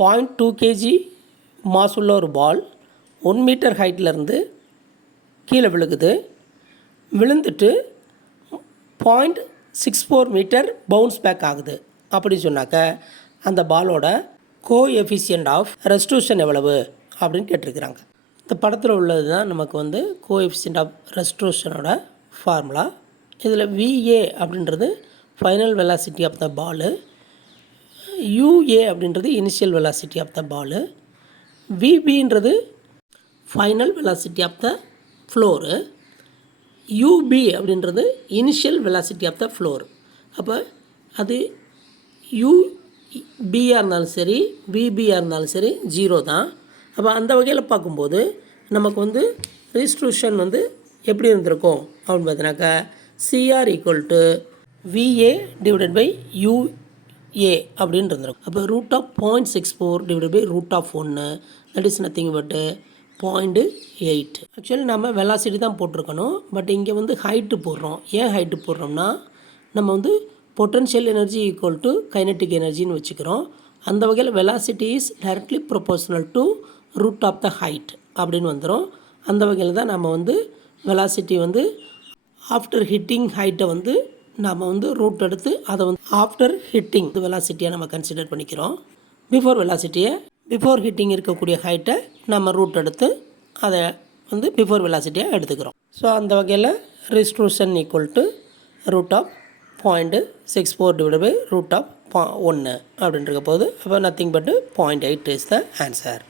0.2 kg mass உள்ள ஒரு பால் 1 metre ஹைட்லேருந்து கீழே விழுகுது. விழுந்துட்டு 0.64 மீட்டர் பவுன்ஸ் பேக் ஆகுது. அப்படி சொன்னாக்க அந்த பாலோட கோஎஃபிஷியன்ட் ஆஃப் ரெஸ்ட்ரூஷன் எவ்வளவு அப்படின்னு கேட்டிருக்கிறாங்க. இந்த படத்தில் உள்ளது தான் நமக்கு வந்து கோஎஃபிஷியன்ட் ஆஃப் ரெஸ்ட்ரூஷனோட ஃபார்முலா. இதில் VA அப்படின்றது final velocity of the ball, UA அப்படின்றது initial velocity of the ball, VBன்றது final velocity of the floor, UB அப்படின்றது initial velocity of the floor. அப்போ அது UBயாக இருந்தாலும் சரி VBயாக இருந்தாலும் சரி 0 தான். அப்போ அந்த வகையில் பார்க்கும்போது நமக்கு வந்து ரெஸ்ட்ரூஷன் வந்து எப்படி இருந்திருக்கும் அப்படின்னு பார்த்தீங்கன்னாக்கா CR = VA divided by UA அப்படின்னு இருந்திருக்கும். அப்போ √0.64 √1 that is nothing but 0.8. Actually நம்ம வெலாசிட்டி தான் போட்டிருக்கணும், பட் இங்கே வந்து ஹைட்டு போடுறோம். ஏன் ஹைட்டு போடுறோம்னா நம்ம வந்து பொட்டன்ஷியல் எனர்ஜி = கைனட்டிக் எனர்ஜின்னு வச்சுக்கிறோம். அந்த வகையில் velocity is directly proportional to root of the height அப்படின்னு வந்துடும். அந்த வகையில் தான் நம்ம வந்து வெலாசிட்டி வந்து ஆஃப்டர் ஹிட்டிங் ஹைட்டை வந்து நம்ம வந்து ரூட் எடுத்து அதை வந்து ஆஃப்டர் ஹிட்டிங் வெலாசிட்டியாக நம்ம கன்சிடர் பண்ணிக்கிறோம். பிஃபோர் ஹிட்டிங் இருக்கக்கூடிய ஹைட்டை நம்ம ரூட் எடுத்து அதை வந்து பிஃபோர் வெலாசிட்டியாக எடுத்துக்கிறோம். ஸோ அந்த வகையில் ரெஸ்ட்ரூஷன் = √0.64 டிவைடட் பை √1 அப்படின்னு இருக்க போது அப்போ nothing but 0.8 is the answer.